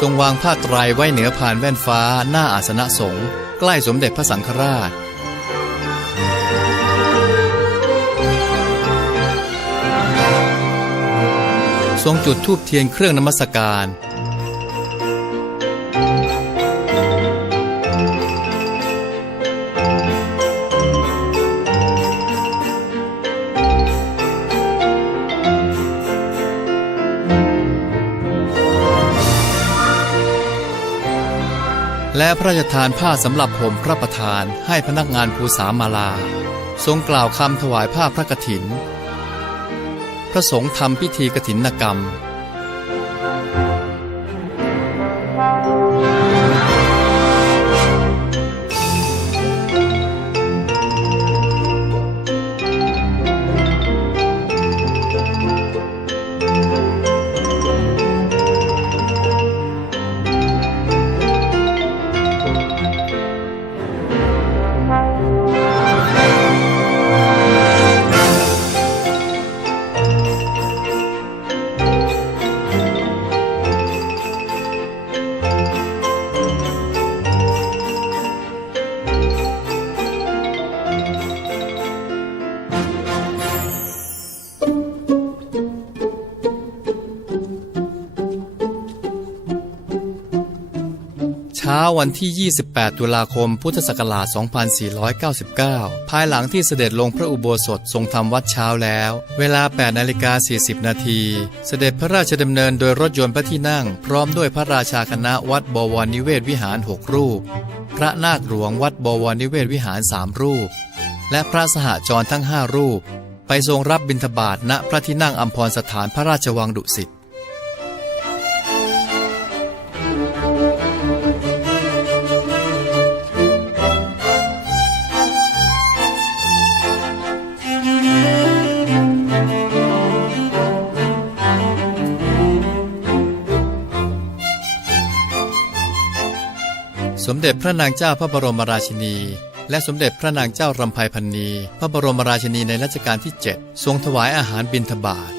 ทรงวางผ้าไตรไว้เหนือผานแว่นฟ้าหน้าอาสนะสงฆ์ใกล้สมเด็จพระสังฆราช ทรงจุดธูปเทียนเครื่องนมัสการ และพระราชทานผ้าสำหรับผมพระประธานให้พนักงานภูสามาลา ทรงกล่าวคำถวายผ้าพระกฐิน พระสงฆ์ทำพิธีกฐินกรรม ช้าวันที่ 28 ตุลาคม พุทธศักราช 2499 ภายหลังที่เสด็จลงพระอุโบสถทรงทำวัดเช้าแล้ว เวลา 8 นาฬิกา 40 นาที เสด็จพระราชดำเนินโดยรถยนต์พระที่นั่ง พร้อมด้วยพระราชาคณะวัดบวรนิเวศวิหาร 6 รูป พระนาคหลวงวัดบวรนิเวศวิหาร 3 รูป และพระสหจรทั้ง 5 รูป ไปทรงรับบิณฑบาตณพระที่นั่งอัมพรสถานพระราชวังดุสิต สมเด็จพระนางเจ้าพระบรมราชินี และสมเด็จพระนางเจ้ารำไพพันนีพระบรมราชินีในรัชกาลที่ 7 ทรงถวายอาหารบิณฑบาต